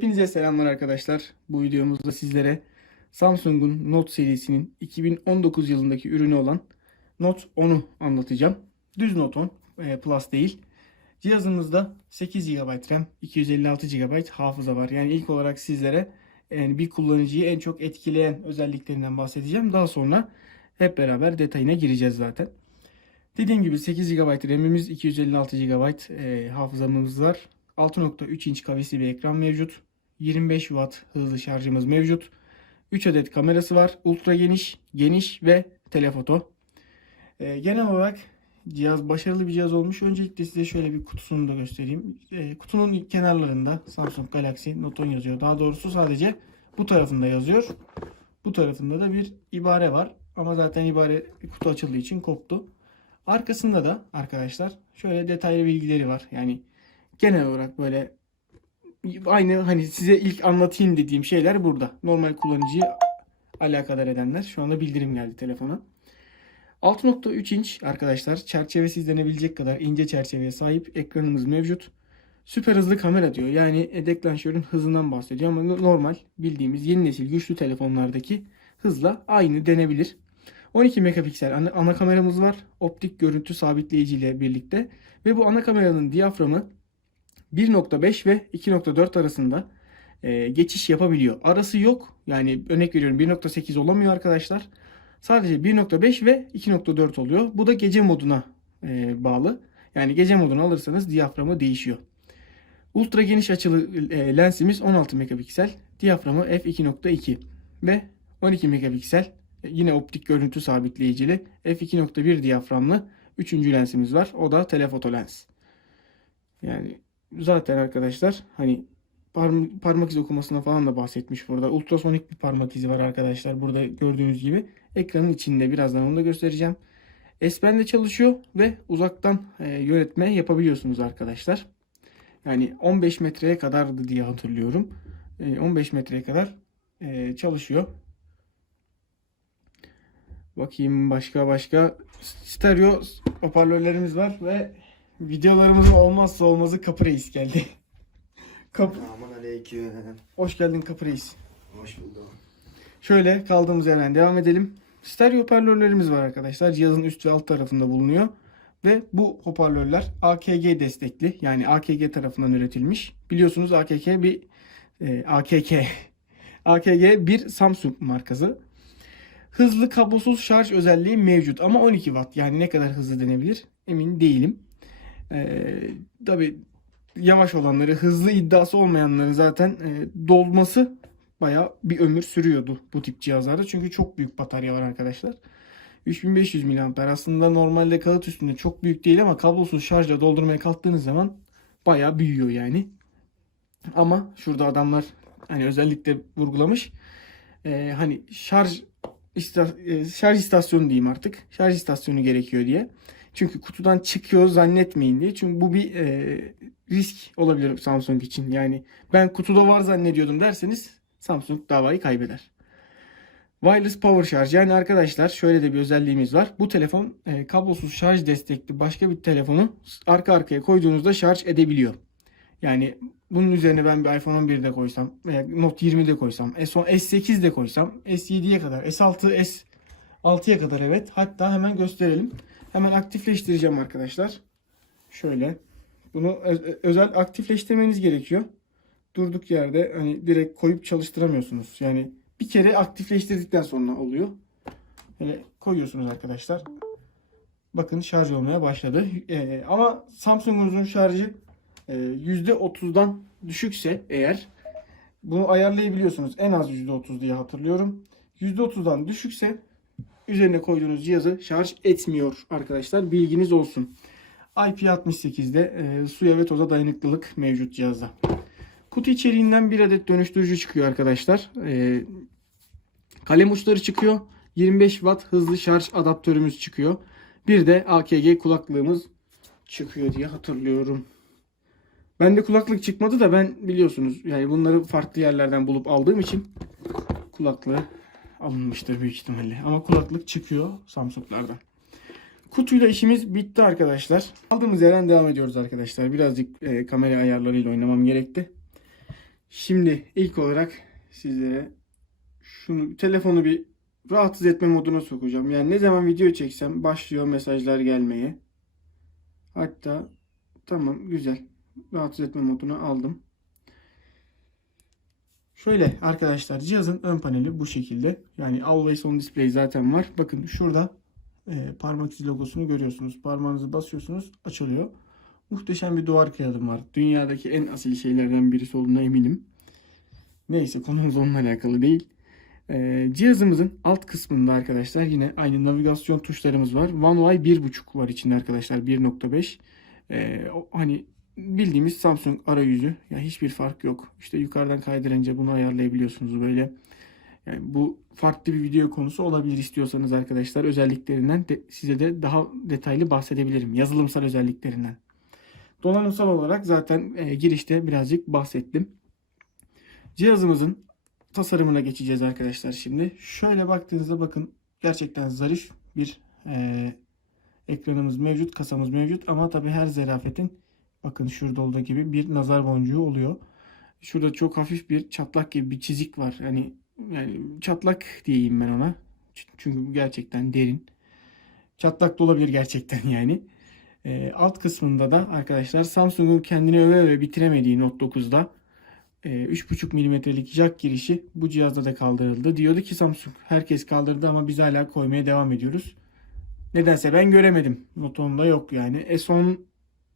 Hepinize selamlar arkadaşlar. Bu videomuzda sizlere Samsung'un Note serisinin 2019 yılındaki ürünü olan Note 10'u anlatacağım. Düz Note 10 e, Plus değil. Cihazımızda 8 GB RAM, 256 GB hafıza var. Yani ilk olarak sizlere bir kullanıcıyı en çok etkileyen özelliklerinden bahsedeceğim. Daha sonra hep beraber detayına gireceğiz zaten. Dediğim gibi 8 GB RAM'imiz, 256 GB e, hafızamız var. 6.3 inç kavisli bir ekran mevcut. 25 Watt hızlı şarjımız mevcut. 3 adet kamerası var. Ultra geniş, geniş ve telefoto. Ee, genel olarak cihaz başarılı bir cihaz olmuş. Öncelikle size şöyle bir kutusunu da göstereyim. Ee, kutunun kenarlarında Samsung Galaxy Note 10 yazıyor. Daha doğrusu sadece bu tarafında yazıyor. Bu tarafında da bir ibare var. Ama zaten ibare kutu açıldığı için koptu. Arkasında da arkadaşlar şöyle detaylı bilgileri var. Yani genel olarak böyle aynı hani size ilk anlatayım dediğim şeyler burada. Normal kullanıcıyı alakadar edenler. Şu anda bildirim geldi telefona. 6.3 inç arkadaşlar çerçevesi izlenebilecek kadar ince çerçeveye sahip ekranımız mevcut. Süper hızlı kamera diyor. Yani deklanşörün hızından bahsediyor ama normal bildiğimiz yeni nesil güçlü telefonlardaki hızla aynı denebilir. 12 megapiksel ana, ana kameramız var. Optik görüntü sabitleyici ile birlikte. Ve bu ana kameranın diyaframı 1.5 ve 2.4 arasında e, geçiş yapabiliyor. Arası yok. Yani örnek veriyorum 1.8 olamıyor arkadaşlar. Sadece 1.5 ve 2.4 oluyor. Bu da gece moduna e, bağlı. Yani gece modunu alırsanız diyaframı değişiyor. Ultra geniş açılı e, lensimiz 16 megapiksel. Diyaframı f2.2 ve 12 megapiksel e, yine optik görüntü sabitleyicili f2.1 diyaframlı 3. lensimiz var. O da telefoto lens. Yani zaten arkadaşlar hani parm- parmak izi okumasına falan da bahsetmiş burada. Ultrasonik bir parmak izi var arkadaşlar. Burada gördüğünüz gibi ekranın içinde birazdan onu da göstereceğim. S Pen'de çalışıyor ve uzaktan e, yönetme yapabiliyorsunuz arkadaşlar. Yani 15 metreye kadardı diye hatırlıyorum. E, 15 metreye kadar e, çalışıyor. Bakayım başka başka stereo hoparlörlerimiz var ve videolarımızın olmazsa olmazı Kapı Reis geldi. Kapı, Aman aleyküm. hoş geldin Kapı Reis. Hoş buldum. Şöyle kaldığımız yerden devam edelim. Stereo hoparlörlerimiz var arkadaşlar. Cihazın üst ve alt tarafında bulunuyor. Ve bu hoparlörler AKG destekli. Yani AKG tarafından üretilmiş. Biliyorsunuz AKG bir e, AKG AKG bir Samsung markası. Hızlı kablosuz şarj özelliği mevcut ama 12 Watt. Yani ne kadar hızlı denebilir emin değilim. Ee, tabii yavaş olanları, hızlı iddiası olmayanların zaten e, dolması bayağı bir ömür sürüyordu bu tip cihazlarda. Çünkü çok büyük batarya var arkadaşlar. 3500 mAh aslında normalde kağıt üstünde çok büyük değil ama kablosuz şarjla doldurmaya kalktığınız zaman bayağı büyüyor yani. Ama şurada adamlar hani özellikle vurgulamış. Ee, hani şarj ista- e, şarj istasyonu diyeyim artık. Şarj istasyonu gerekiyor diye. Çünkü kutudan çıkıyor zannetmeyin diye. Çünkü bu bir e, risk olabilir Samsung için. Yani ben kutuda var zannediyordum derseniz Samsung davayı kaybeder. Wireless Power Charge yani arkadaşlar şöyle de bir özelliğimiz var. Bu telefon e, kablosuz şarj destekli başka bir telefonu arka arkaya koyduğunuzda şarj edebiliyor. Yani bunun üzerine ben bir iPhone 11 de koysam, veya Note 20 de koysam, S10, S8 de koysam, S7'ye kadar, S6, S6'ya kadar evet. Hatta hemen gösterelim. Hemen aktifleştireceğim arkadaşlar. Şöyle. Bunu özel aktifleştirmeniz gerekiyor. Durduk yerde hani direkt koyup çalıştıramıyorsunuz. Yani bir kere aktifleştirdikten sonra oluyor. Böyle koyuyorsunuz arkadaşlar. Bakın şarj olmaya başladı. Ee, ama Samsung'unuzun şarjı e, %30'dan düşükse eğer bunu ayarlayabiliyorsunuz. En az %30 diye hatırlıyorum. %30'dan düşükse üzerine koyduğunuz cihazı şarj etmiyor arkadaşlar. Bilginiz olsun. IP68'de e, suya ve toza dayanıklılık mevcut cihazda. Kutu içeriğinden bir adet dönüştürücü çıkıyor arkadaşlar. E, kalem uçları çıkıyor. 25 watt hızlı şarj adaptörümüz çıkıyor. Bir de AKG kulaklığımız çıkıyor diye hatırlıyorum. Bende kulaklık çıkmadı da ben biliyorsunuz yani bunları farklı yerlerden bulup aldığım için kulaklığı alınmıştır büyük ihtimalle. Ama kulaklık çıkıyor Samsung'lardan. Kutuyla işimiz bitti arkadaşlar. Aldığımız yerden devam ediyoruz arkadaşlar. Birazcık e, kamera ayarlarıyla oynamam gerekti. Şimdi ilk olarak sizlere şunu telefonu bir rahatsız etme moduna sokacağım. Yani ne zaman video çeksem başlıyor mesajlar gelmeye. Hatta tamam güzel. Rahatsız etme moduna aldım. Şöyle arkadaşlar cihazın ön paneli bu şekilde. Yani Always On Display zaten var. Bakın şurada e, parmak izi logosunu görüyorsunuz. Parmağınızı basıyorsunuz açılıyor. Muhteşem bir duvar kağıdım var. Dünyadaki en asil şeylerden birisi olduğuna eminim. Neyse konumuz onunla alakalı değil. Ee, cihazımızın alt kısmında arkadaşlar yine aynı navigasyon tuşlarımız var. One UI 1.5 var içinde arkadaşlar 1.5. Ee, o- hani bildiğimiz Samsung arayüzü. Ya hiçbir fark yok. İşte yukarıdan kaydırınca bunu ayarlayabiliyorsunuz böyle. Yani bu farklı bir video konusu olabilir istiyorsanız arkadaşlar özelliklerinden de, size de daha detaylı bahsedebilirim. Yazılımsal özelliklerinden. Donanımsal olarak zaten e, girişte birazcık bahsettim. Cihazımızın tasarımına geçeceğiz arkadaşlar şimdi. Şöyle baktığınızda bakın gerçekten zarif bir e, ekranımız mevcut, kasamız mevcut ama tabi her zerafetin bakın şurada olduğu gibi bir nazar boncuğu oluyor. Şurada çok hafif bir çatlak gibi bir çizik var. Yani yani çatlak diyeyim ben ona. Çünkü bu gerçekten derin. Çatlak da olabilir gerçekten yani. E, alt kısmında da arkadaşlar Samsung'un kendini öve öve bitiremediği Note 9'da e, 3.5 mm'lik jack girişi bu cihazda da kaldırıldı. Diyordu ki Samsung herkes kaldırdı ama biz hala koymaya devam ediyoruz. Nedense ben göremedim. Note 10'da yok yani.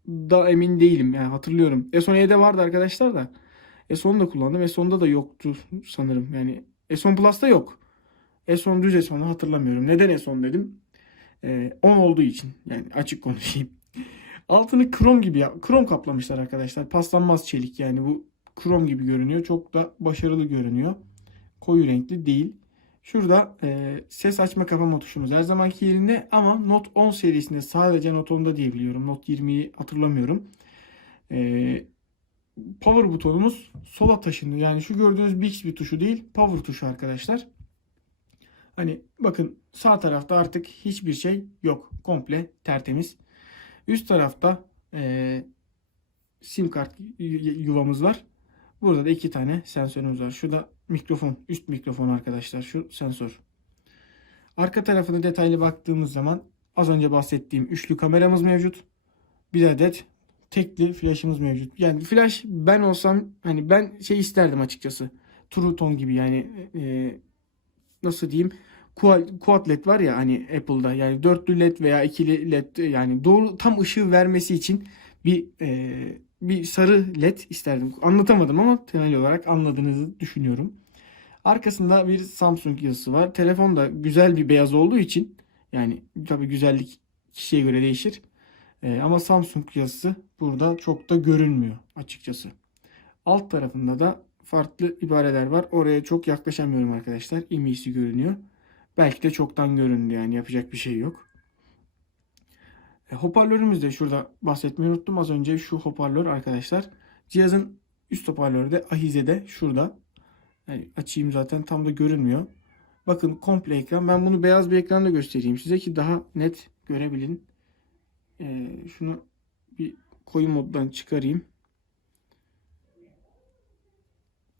S10'da emin değilim. Yani hatırlıyorum. S10'e vardı arkadaşlar da. S10 da kullandım. S10'da da yoktu sanırım. Yani S10 Plus'ta yok. S10 düz S10'u hatırlamıyorum. Neden S10 dedim? Ee, 10 olduğu için. Yani açık konuşayım. Altını krom gibi ya krom kaplamışlar arkadaşlar. Paslanmaz çelik yani bu krom gibi görünüyor. Çok da başarılı görünüyor. Koyu renkli değil. Şurada e, ses açma kapama tuşumuz her zamanki yerinde ama Note 10 serisinde sadece Note 10'da diye biliyorum. Note 20'yi hatırlamıyorum. E, power butonumuz sola taşındı. Yani şu gördüğünüz Bixby tuşu değil, power tuşu arkadaşlar. Hani bakın sağ tarafta artık hiçbir şey yok. Komple tertemiz. Üst tarafta e, sim kart yuvamız var. Burada da iki tane sensörümüz var. Şurada mikrofon, üst mikrofon arkadaşlar. Şu sensör. Arka tarafına detaylı baktığımız zaman az önce bahsettiğim üçlü kameramız mevcut. Bir adet tekli flash'ımız mevcut. Yani flash ben olsam hani ben şey isterdim açıkçası. True Tone gibi yani e, nasıl diyeyim Quad, led var ya hani Apple'da yani dörtlü led veya ikili led yani doğru tam ışığı vermesi için bir e, bir sarı led isterdim. Anlatamadım ama temel olarak anladığınızı düşünüyorum. Arkasında bir Samsung yazısı var. Telefon da güzel bir beyaz olduğu için yani tabii güzellik kişiye göre değişir. E, ama Samsung yazısı burada çok da görünmüyor açıkçası. Alt tarafında da farklı ibareler var. Oraya çok yaklaşamıyorum arkadaşlar. İmisi görünüyor. Belki de çoktan göründü yani yapacak bir şey yok. E, hoparlörümüz de şurada bahsetmeyi unuttum. Az önce şu hoparlör arkadaşlar. Cihazın üst hoparlörü de ahizede şurada. Yani açayım zaten tam da görünmüyor. Bakın komple ekran. Ben bunu beyaz bir ekranda göstereyim size ki daha net görebilin. E, şunu bir koyu moddan çıkarayım.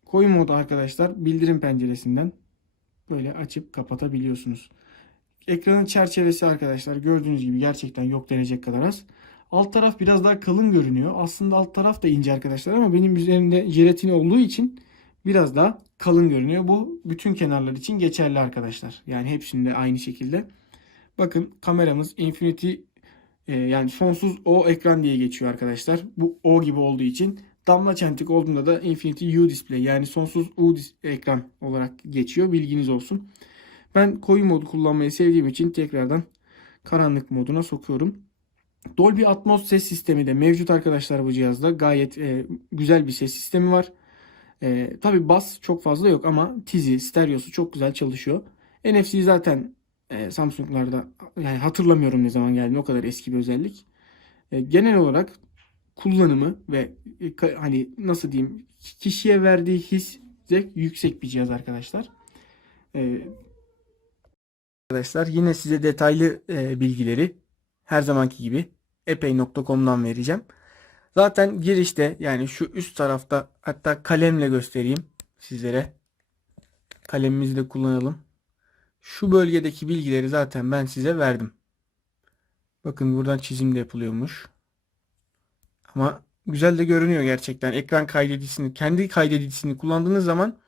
Koyu modu arkadaşlar bildirim penceresinden böyle açıp kapatabiliyorsunuz. Ekranın çerçevesi arkadaşlar gördüğünüz gibi gerçekten yok denecek kadar az. Alt taraf biraz daha kalın görünüyor. Aslında alt taraf da ince arkadaşlar ama benim üzerimde jelatin olduğu için biraz daha kalın görünüyor. Bu bütün kenarlar için geçerli arkadaşlar. Yani hepsinde aynı şekilde. Bakın kameramız Infinity e, yani sonsuz O ekran diye geçiyor arkadaşlar. Bu O gibi olduğu için damla çentik olduğunda da Infinity U display yani sonsuz U ekran olarak geçiyor. Bilginiz olsun. Ben koyu modu kullanmayı sevdiğim için tekrardan karanlık moduna sokuyorum. Dolby Atmos ses sistemi de mevcut arkadaşlar bu cihazda. Gayet e, güzel bir ses sistemi var. E, Tabi bas çok fazla yok ama tizi, stereosu çok güzel çalışıyor. NFC zaten e, Samsung'larda yani hatırlamıyorum ne zaman geldi o kadar eski bir özellik. E, genel olarak kullanımı ve e, hani nasıl diyeyim kişiye verdiği his yüksek bir cihaz arkadaşlar. E, Arkadaşlar yine size detaylı e, bilgileri her zamanki gibi epey.com'dan vereceğim. Zaten girişte yani şu üst tarafta hatta kalemle göstereyim sizlere. Kalemimizi de kullanalım. Şu bölgedeki bilgileri zaten ben size verdim. Bakın buradan çizim de yapılıyormuş. Ama güzel de görünüyor gerçekten. Ekran kaydedicisini, kendi kaydedicisini kullandığınız zaman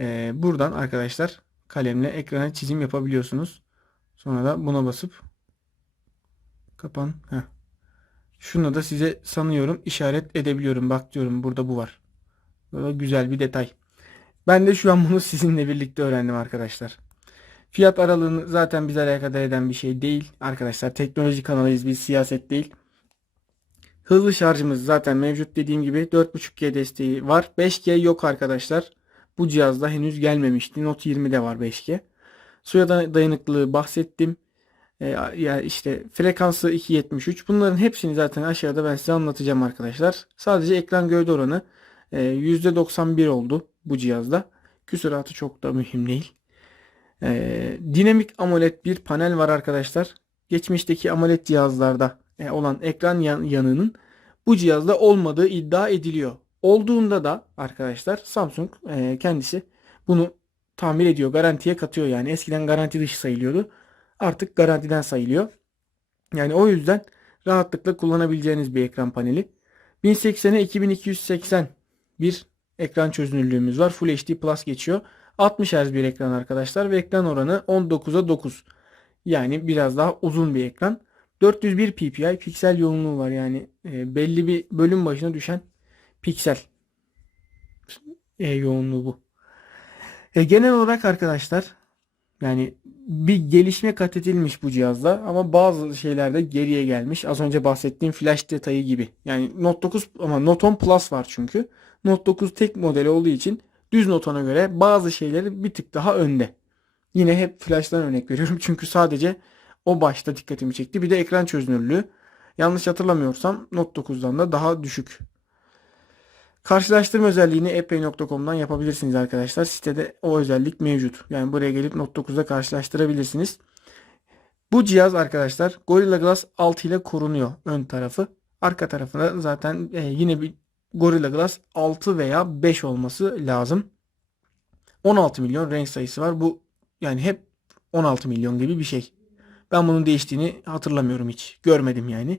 e, buradan arkadaşlar kalemle ekrana çizim yapabiliyorsunuz. Sonra da buna basıp kapan. Heh. Şunu da size sanıyorum işaret edebiliyorum. Bak diyorum burada bu var. Böyle güzel bir detay. Ben de şu an bunu sizinle birlikte öğrendim arkadaşlar. Fiyat aralığını zaten bize alakadar eden bir şey değil. Arkadaşlar teknoloji kanalıyız biz siyaset değil. Hızlı şarjımız zaten mevcut dediğim gibi 4.5G desteği var. 5G yok arkadaşlar. Bu cihazda henüz gelmemişti. Note 20'de var 5G. Suya da- dayanıklılığı bahsettim. E, ya işte frekansı 2.73. Bunların hepsini zaten aşağıda ben size anlatacağım arkadaşlar. Sadece ekran gövde oranı e, %91 oldu bu cihazda. Küsuratı çok da mühim değil. E, dinamik AMOLED bir panel var arkadaşlar. Geçmişteki AMOLED cihazlarda e, olan ekran yan- yanığının bu cihazda olmadığı iddia ediliyor. Olduğunda da arkadaşlar Samsung e, kendisi bunu tamir ediyor. Garantiye katıyor yani. Eskiden garanti dışı sayılıyordu. Artık garantiden sayılıyor. Yani o yüzden rahatlıkla kullanabileceğiniz bir ekran paneli. 1080'e 2280 bir ekran çözünürlüğümüz var. Full HD Plus geçiyor. 60 Hz bir ekran arkadaşlar ve ekran oranı 19'a 9. Yani biraz daha uzun bir ekran. 401 ppi piksel yoğunluğu var yani e, belli bir bölüm başına düşen piksel e, yoğunluğu bu. E, genel olarak arkadaşlar yani bir gelişme kat edilmiş bu cihazda ama bazı şeylerde geriye gelmiş. Az önce bahsettiğim flash detayı gibi. Yani Note 9 ama Note 10 Plus var çünkü. Note 9 tek model olduğu için düz Note 10'a göre bazı şeyleri bir tık daha önde. Yine hep flash'tan örnek veriyorum çünkü sadece o başta dikkatimi çekti. Bir de ekran çözünürlüğü. Yanlış hatırlamıyorsam Note 9'dan da daha düşük. Karşılaştırma özelliğini epey.com'dan yapabilirsiniz arkadaşlar. Sitede o özellik mevcut. Yani buraya gelip Note 9'da karşılaştırabilirsiniz. Bu cihaz arkadaşlar Gorilla Glass 6 ile korunuyor ön tarafı. Arka tarafında zaten e, yine bir Gorilla Glass 6 veya 5 olması lazım. 16 milyon renk sayısı var. Bu yani hep 16 milyon gibi bir şey. Ben bunun değiştiğini hatırlamıyorum hiç. Görmedim yani.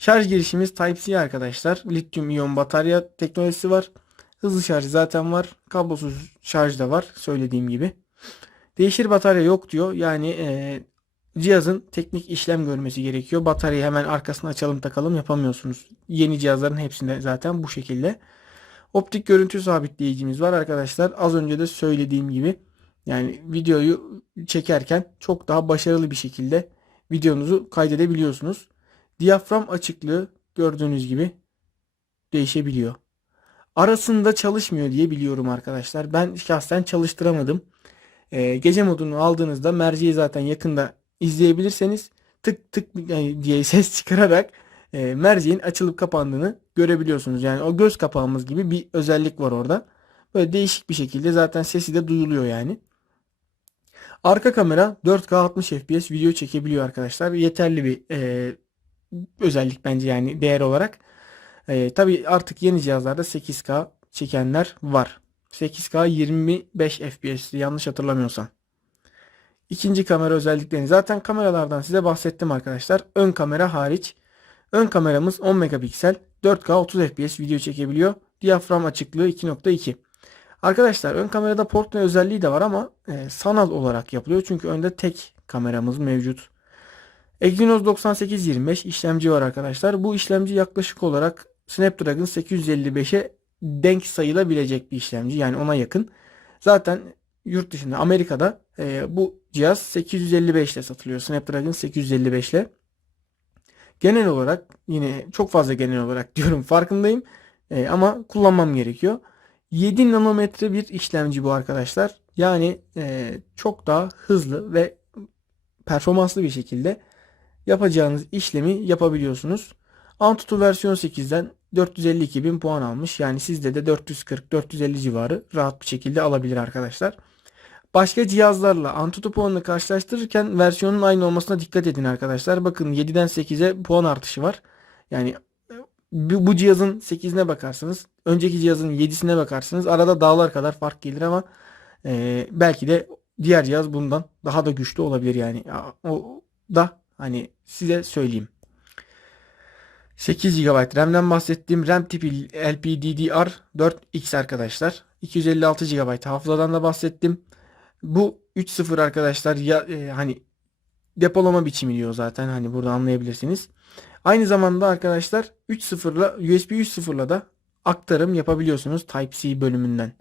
Şarj girişimiz Type-C arkadaşlar. Lityum iyon batarya teknolojisi var. Hızlı şarj zaten var. Kablosuz şarj da var. Söylediğim gibi. Değişir batarya yok diyor. Yani e, cihazın teknik işlem görmesi gerekiyor. Bataryayı hemen arkasına açalım takalım yapamıyorsunuz. Yeni cihazların hepsinde zaten bu şekilde. Optik görüntü sabitleyicimiz var arkadaşlar. Az önce de söylediğim gibi. Yani videoyu çekerken çok daha başarılı bir şekilde videonuzu kaydedebiliyorsunuz. Diyafram açıklığı gördüğünüz gibi değişebiliyor. Arasında çalışmıyor diye biliyorum arkadaşlar. Ben şahsen çalıştıramadım. Ee, gece modunu aldığınızda merceği zaten yakında izleyebilirseniz tık tık diye ses çıkararak e, merceğin açılıp kapandığını görebiliyorsunuz. Yani o göz kapağımız gibi bir özellik var orada. Böyle değişik bir şekilde zaten sesi de duyuluyor yani. Arka kamera 4K 60 FPS video çekebiliyor arkadaşlar. Yeterli bir e, özellik bence yani değer olarak. E, tabii artık yeni cihazlarda 8K çekenler var. 8K 25 FPS yanlış hatırlamıyorsam. İkinci kamera özelliklerini zaten kameralardan size bahsettim arkadaşlar. Ön kamera hariç. Ön kameramız 10 megapiksel 4K 30 FPS video çekebiliyor. Diyafram açıklığı 2.2. Arkadaşlar ön kamerada portre özelliği de var ama e, sanal olarak yapılıyor. Çünkü önde tek kameramız mevcut. Exynos 9825 işlemci var arkadaşlar. Bu işlemci yaklaşık olarak Snapdragon 855'e denk sayılabilecek bir işlemci. Yani ona yakın. Zaten yurt dışında Amerika'da e, bu cihaz 855 ile satılıyor. Snapdragon 855 ile. Genel olarak yine çok fazla genel olarak diyorum farkındayım. E, ama kullanmam gerekiyor. 7 nanometre bir işlemci bu arkadaşlar. Yani e, çok daha hızlı ve performanslı bir şekilde yapacağınız işlemi yapabiliyorsunuz. Antutu versiyon 8'den 452 bin puan almış. Yani sizde de 440-450 civarı rahat bir şekilde alabilir arkadaşlar. Başka cihazlarla Antutu puanını karşılaştırırken versiyonun aynı olmasına dikkat edin arkadaşlar. Bakın 7'den 8'e puan artışı var. Yani bu, bu cihazın 8'ine bakarsınız. Önceki cihazın 7'sine bakarsınız. Arada dağlar kadar fark gelir ama e, belki de diğer cihaz bundan daha da güçlü olabilir yani. Ya, O da hani size söyleyeyim. 8 GB RAM'den bahsettiğim RAM tipi LPDDR4X arkadaşlar. 256 GB hafızadan da bahsettim. Bu 3.0 arkadaşlar ya e, hani depolama biçimi diyor zaten hani burada anlayabilirsiniz. Aynı zamanda arkadaşlar 3.0'la USB 3.0'la da aktarım yapabiliyorsunuz Type-C bölümünden.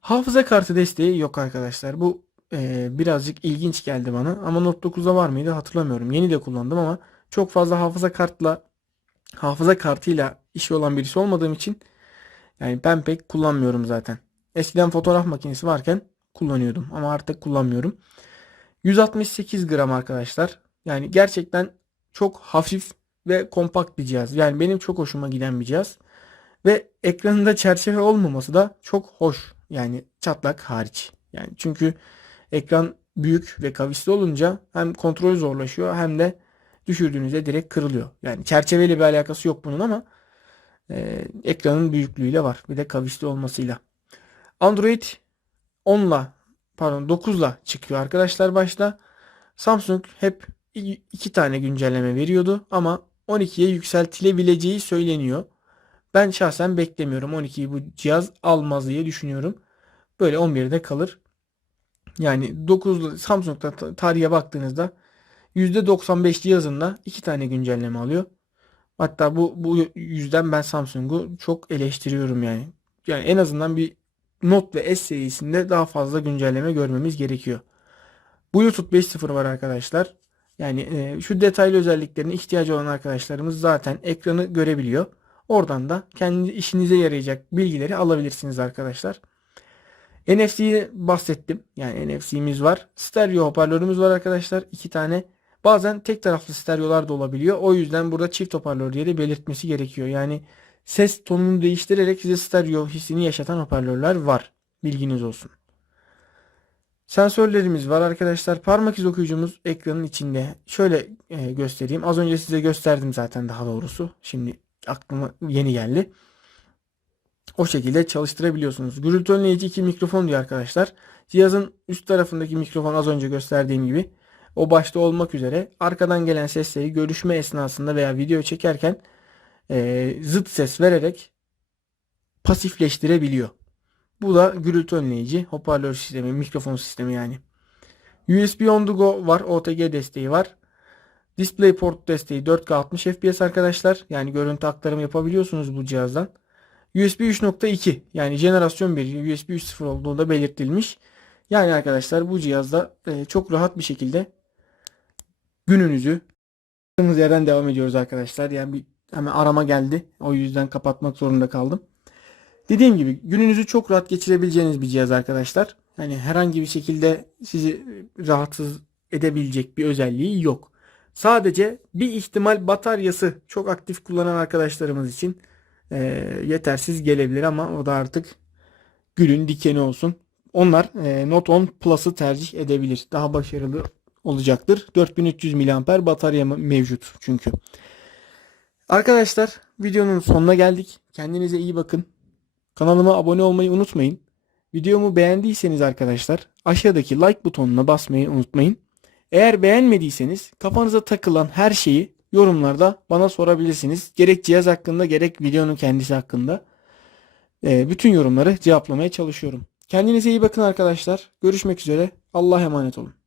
Hafıza kartı desteği yok arkadaşlar. Bu e, birazcık ilginç geldi bana ama Note 9'da var mıydı hatırlamıyorum. Yeni de kullandım ama çok fazla hafıza kartla hafıza kartıyla işi olan birisi olmadığım için yani ben pek kullanmıyorum zaten. Eskiden fotoğraf makinesi varken kullanıyordum ama artık kullanmıyorum. 168 gram arkadaşlar. Yani gerçekten çok hafif ve kompakt bir cihaz. Yani benim çok hoşuma giden bir cihaz. Ve ekranında çerçeve olmaması da çok hoş. Yani çatlak hariç. Yani çünkü ekran büyük ve kavisli olunca hem kontrol zorlaşıyor hem de düşürdüğünüzde direkt kırılıyor. Yani çerçeveyle bir alakası yok bunun ama e, ekranın büyüklüğüyle var. Bir de kavisli olmasıyla. Android 10'la pardon 9'la çıkıyor arkadaşlar başta. Samsung hep iki tane güncelleme veriyordu ama 12'ye yükseltilebileceği söyleniyor. Ben şahsen beklemiyorum. 12'yi bu cihaz almaz diye düşünüyorum. Böyle 11'de kalır. Yani 9 Samsung'da ta- tarihe baktığınızda %95 cihazında iki tane güncelleme alıyor. Hatta bu bu yüzden ben Samsung'u çok eleştiriyorum yani. Yani en azından bir Note ve S serisinde daha fazla güncelleme görmemiz gerekiyor. Bluetooth 5.0 var arkadaşlar. Yani e, şu detaylı özelliklerine ihtiyacı olan arkadaşlarımız zaten ekranı görebiliyor. Oradan da kendi işinize yarayacak bilgileri alabilirsiniz arkadaşlar. NFC'yi bahsettim. Yani NFC'miz var. Stereo hoparlörümüz var arkadaşlar. iki tane. Bazen tek taraflı stereolar da olabiliyor. O yüzden burada çift hoparlör diye de belirtmesi gerekiyor. Yani ses tonunu değiştirerek size stereo hissini yaşatan hoparlörler var. Bilginiz olsun. Sensörlerimiz var arkadaşlar. Parmak iz okuyucumuz ekranın içinde. Şöyle e, göstereyim. Az önce size gösterdim zaten daha doğrusu. Şimdi aklıma yeni geldi. O şekilde çalıştırabiliyorsunuz. Gürültü önleyici iki mikrofon diyor arkadaşlar. Cihazın üst tarafındaki mikrofon az önce gösterdiğim gibi o başta olmak üzere arkadan gelen sesleri görüşme esnasında veya video çekerken e, zıt ses vererek pasifleştirebiliyor. Bu da gürültü önleyici hoparlör sistemi, mikrofon sistemi yani. USB on the go var, OTG desteği var. DisplayPort desteği 4K 60 FPS arkadaşlar. Yani görüntü aktarımı yapabiliyorsunuz bu cihazdan. USB 3.2 yani jenerasyon 1 USB 3.0 olduğu da belirtilmiş. Yani arkadaşlar bu cihazda e, çok rahat bir şekilde gününüzü yaptığımız yerden devam ediyoruz arkadaşlar. Yani bir hemen arama geldi. O yüzden kapatmak zorunda kaldım. Dediğim gibi gününüzü çok rahat geçirebileceğiniz bir cihaz arkadaşlar. Yani herhangi bir şekilde sizi rahatsız edebilecek bir özelliği yok. Sadece bir ihtimal bataryası çok aktif kullanan arkadaşlarımız için e, yetersiz gelebilir ama o da artık gülün dikeni olsun. Onlar e, Note 10 Plus'ı tercih edebilir. Daha başarılı olacaktır. 4300 mAh batarya mevcut çünkü. Arkadaşlar videonun sonuna geldik. Kendinize iyi bakın. Kanalıma abone olmayı unutmayın. Videomu beğendiyseniz arkadaşlar aşağıdaki like butonuna basmayı unutmayın. Eğer beğenmediyseniz kafanıza takılan her şeyi yorumlarda bana sorabilirsiniz. Gerek cihaz hakkında gerek videonun kendisi hakkında. Ee, bütün yorumları cevaplamaya çalışıyorum. Kendinize iyi bakın arkadaşlar. Görüşmek üzere. Allah'a emanet olun.